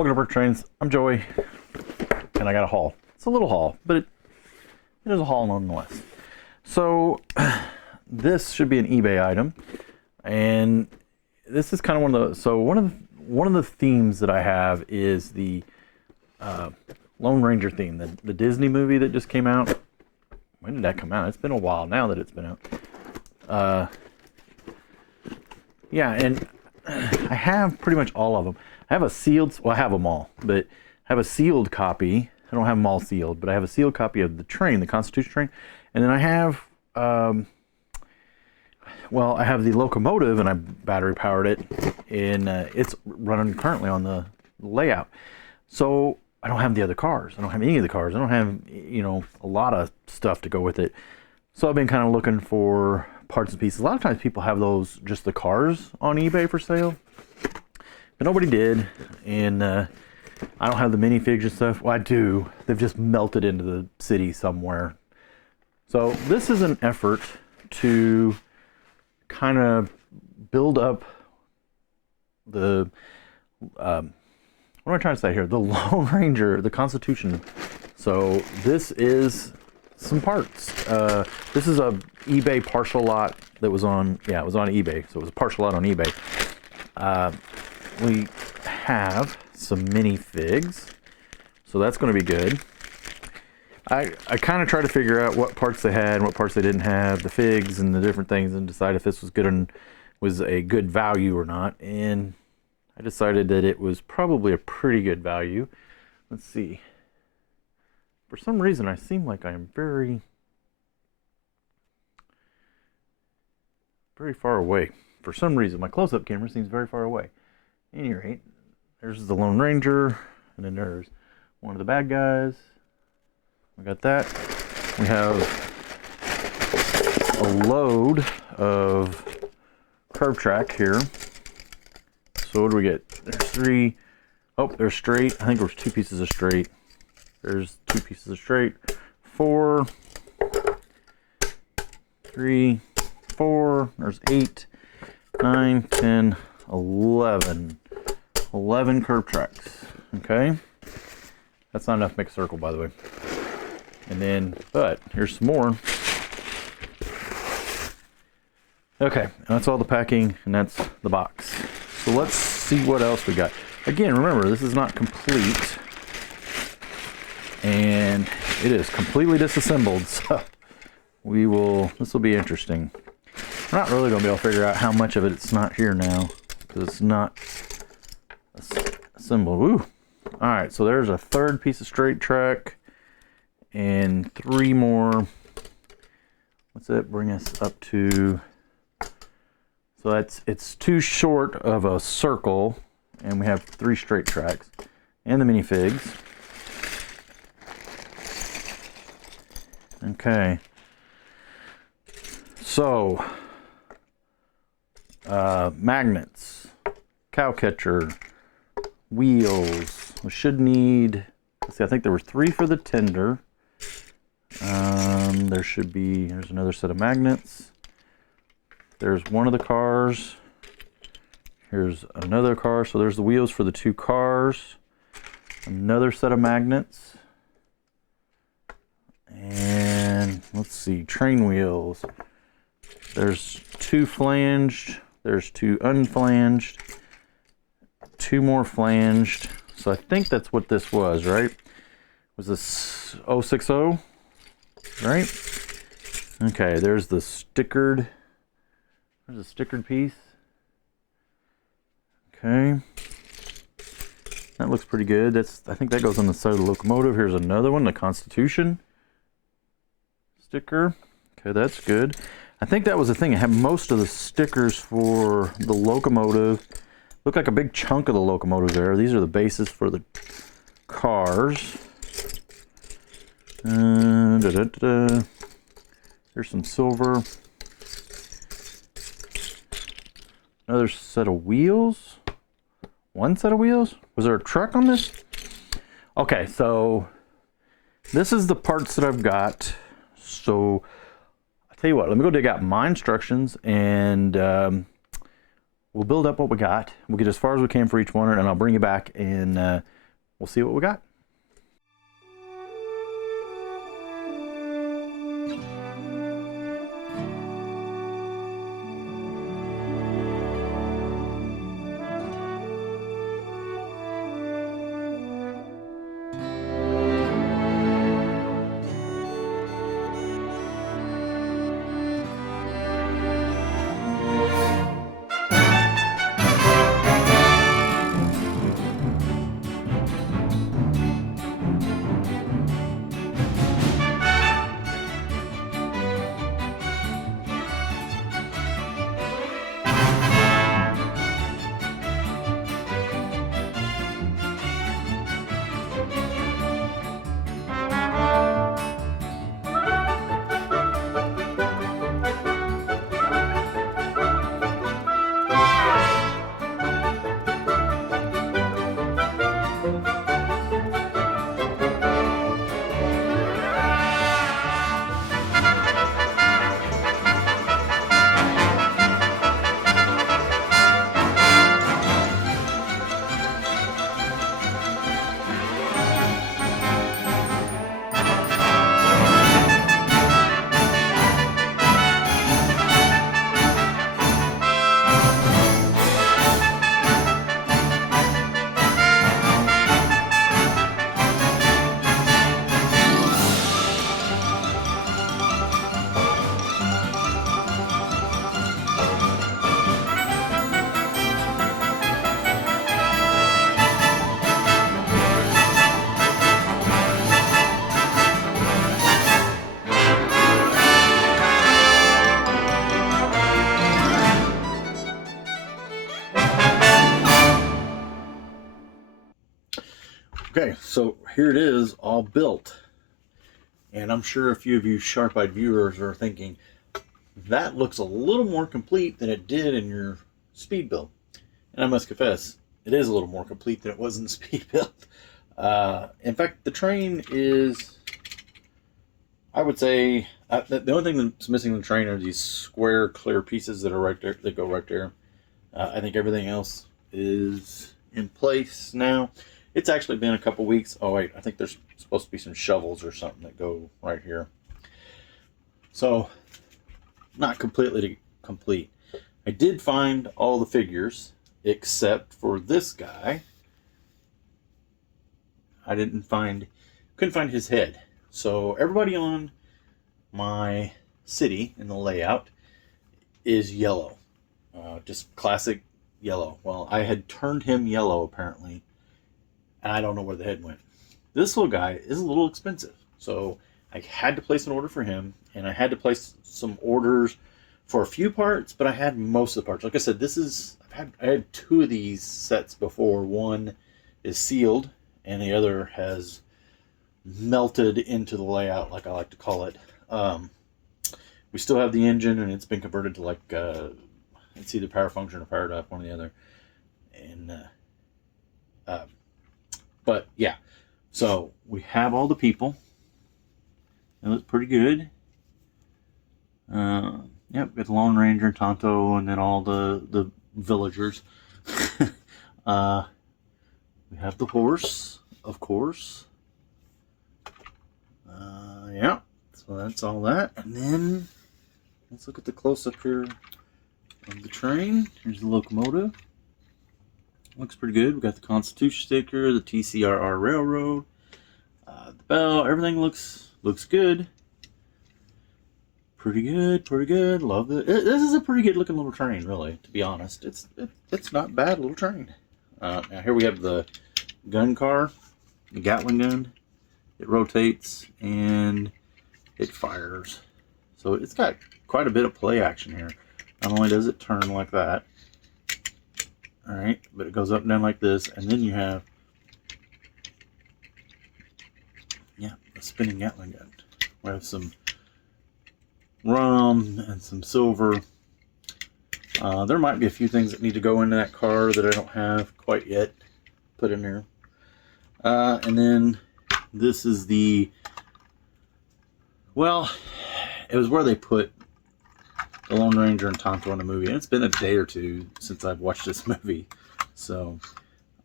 Welcome to Brick Trains. I'm Joey, and I got a haul. It's a little haul, but it is a haul nonetheless. So this should be an eBay item, and this is kind of one of the. So one of the themes that I have is the Lone Ranger theme, the Disney movie that just came out. When did that come out? It's been a while now that it's been out. Yeah, and I have pretty much all of them. I have a sealed, well, I have them all, but I have a sealed copy. I don't have them all sealed, but I have a sealed copy of the train, the Constitution train. And then I have, well, I have the locomotive, and I battery powered it, and it's running currently on the layout. So I don't have the other cars. I don't have any of the cars. I don't have, you know, a lot of stuff to go with it. So I've been kind of looking for parts and pieces. A lot of times people have those, just the cars on eBay for sale. But nobody did, and I don't have the minifigs and stuff. Well, I do. They've just melted into the city somewhere. So this is an effort to kind of build up the, what am I trying to say here? The Lone Ranger, the Constitution. So this is some parts. This is a eBay partial lot that was on, yeah, it was on eBay. So it was a partial lot on eBay. We have some minifigs, so that's going to be good. I kind of try to figure out what parts they had and what parts they didn't have, the figs and the different things, and decide if this was good and was a good value or not. And I decided that it was probably a pretty good value. Let's see. For some reason, I seem like I am very far away. For some reason, my close-up camera seems very far away. At any rate, there's the Lone Ranger, and then there's one of the bad guys. We got that. We have a load of curb track here. So what do we get? There's three. Oh, there's straight. I think there's two pieces of straight. There's two pieces of straight. 4, 3, 4. There's 8, 9, 10, 11. 11 curb tracks. Okay. That's not enough to make a circle, by the way. And then, but here's some more. Okay, and that's all the packing, and that's the box. So let's see what else we got. Again, remember, this is not complete, and it is completely disassembled. So this will be interesting. We're not really going to be able to figure out how much of it's not here now, because it's not assembled. Woo! All right, so there's a third piece of straight track and 3 more. What's that bring us up to? So it's too short of a circle, and we have 3 straight tracks and the minifigs. Okay. So magnets, cow catcher, wheels. We should need, let's see, I think there were 3 for the tender. There's another set of magnets. There's one of the cars. Here's another car. So there's the wheels for the 2 cars. Another set of magnets. And let's see, train wheels. There's 2 flanged. There's 2 unflanged. 2 more flanged. So I think that's what this was, right? Was this 060? Right? Okay, there's the stickered. There's a stickered piece. Okay. That looks pretty good. I think that goes on the side of the locomotive. Here's another one, the Constitution sticker. Okay, that's good. I think that was the thing. I have most of the stickers for the locomotive. Look like a big chunk of the locomotive there. These are the bases for the cars. There's some silver. Another set of wheels. 1 set of wheels? Was there a truck on this? Okay, so this is the parts that I've got. So I'll tell you what, let me go dig out my instructions and we'll build up what we got. We'll get as far as we can for each one, and I'll bring you back, and we'll see what we got. Okay, so here it is, all built. And I'm sure a few of you sharp-eyed viewers are thinking, that looks a little more complete than it did in your speed build. And I must confess, it is a little more complete than it was in the speed build. In fact, the train is, I would say, the only thing that's missing in the train are these square, clear pieces that are right there, that go right there. I think everything else is in place now. It's actually been a couple weeks. Oh wait, I think there's supposed to be some shovels or something that go right here. So, not completely complete. I did find all the figures except for this guy. I couldn't find his head. So everybody on my city in the layout is yellow. Just classic yellow. Well, I had turned him yellow apparently, and I don't know where the head went. This little guy is a little expensive, so I had to place an order for him, and I had to place some orders for a few parts, but I had most of the parts. Like I said, I had two of these sets before. One is sealed, and the other has melted into the layout, like I like to call it. We still have the engine, and it's been converted to like it's either power function or powered up, one or the other. And but yeah, so we have all the people. It looks pretty good. Yep, got the Lone Ranger, Tonto, and then all the villagers. We have the horse, of course. Yeah, so that's all that. And then let's look at the close-up here of the train. Here's the locomotive. Looks pretty good. We got the Constitution sticker, the TCRR Railroad, the bell. Everything looks good. Pretty good. Love it. This is a pretty good looking little train, really. To be honest, it's not bad little train. Now here we have the gun car, the Gatling gun. It rotates and it fires. So it's got quite a bit of play action here. Not only does it turn like that, all right, but it goes up and down like this, and then you have, yeah, a spinning Gatling gun. We have some rum and some silver. There might be a few things that need to go into that car that I don't have quite yet put in there. And then this is the, well, it was where they put the Lone Ranger and Tonto in the movie. And it's been a day or two since I've watched this movie. So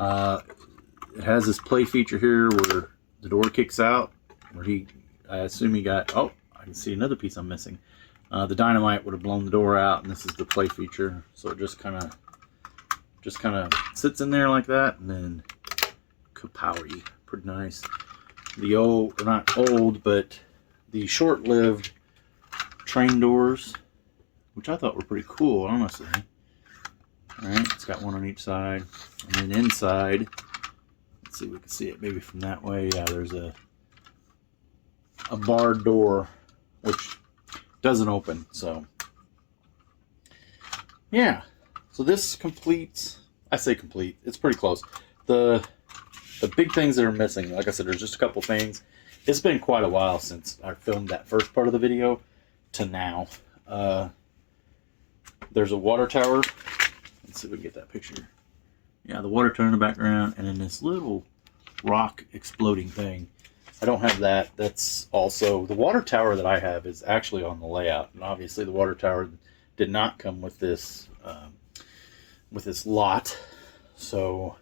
it has this play feature here where the door kicks out, where I assume he got, oh, I can see another piece I'm missing. The dynamite would have blown the door out, and this is the play feature. So it just kind of sits in there like that, and then kapowie. Pretty nice. The old, not old, but the short-lived train doors, which I thought were pretty cool, honestly. Alright, it's got one on each side. And then inside, let's see if we can see it maybe from that way. Yeah, there's a barred door, which doesn't open. So, yeah. So this completes, I say complete, it's pretty close. The big things that are missing, like I said, there's just a couple things. It's been quite a while since I filmed that first part of the video to now. There's a water tower. Let's see if we can get that picture. Yeah, the water tower in the background, and then this little rock exploding thing. I don't have that. That's also, the water tower that I have is actually on the layout, and obviously the water tower did not come with this lot, so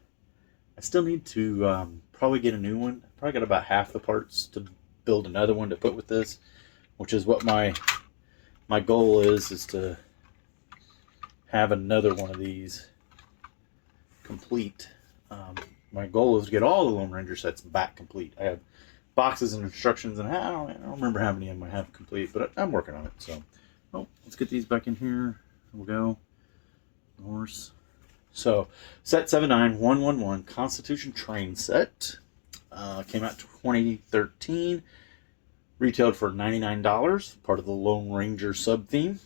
I still need to probably get a new one. Probably got about half the parts to build another one to put with this, which is what my goal is to have another one of these complete. My goal is to get all the Lone Ranger sets back complete. I have boxes and instructions, and I don't remember how many of them I have complete, but I'm working on it. So, oh, let's get these back in here. We'll go. Horse. So, set 79111 Constitution train set. Came out 2013. Retailed for $99. Part of the Lone Ranger sub-theme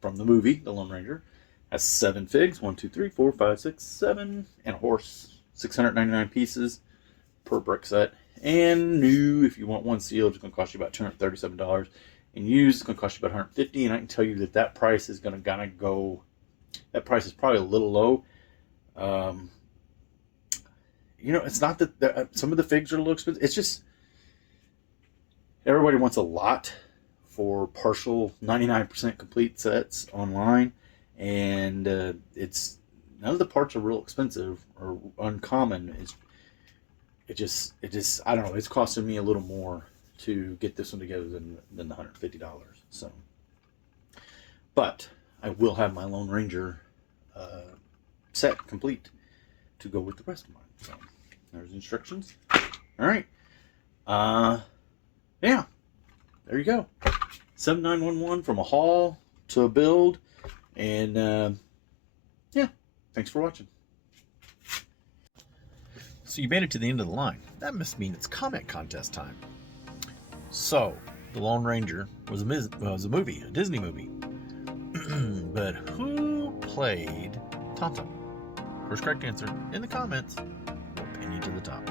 from the movie, The Lone Ranger. Has 7 figs. 1, 2, 3, 4, 5, 6, 7. And a horse. 699 pieces per brick set. And new, if you want one sealed, it's going to cost you about $237. And used, it's going to cost you about $150. And I can tell you that price is going to kind of go... That price is probably a little low. You know, it's not that some of the figs are a little expensive. It's just everybody wants a lot for partial 99% complete sets online, and it's none of the parts are real expensive or uncommon. It just I don't know. It's costing me a little more to get this one together than the $150. So, but I will have my Lone Ranger set complete to go with the rest of mine. So there's instructions. All right. Yeah. There you go. 7911 from a haul to a build, and yeah. Thanks for watching. So you made it to the end of the line. That must mean it's comment contest time. So the Lone Ranger was a movie, a Disney movie. But who played Tonto? First correct answer in the comments will pin you to the top.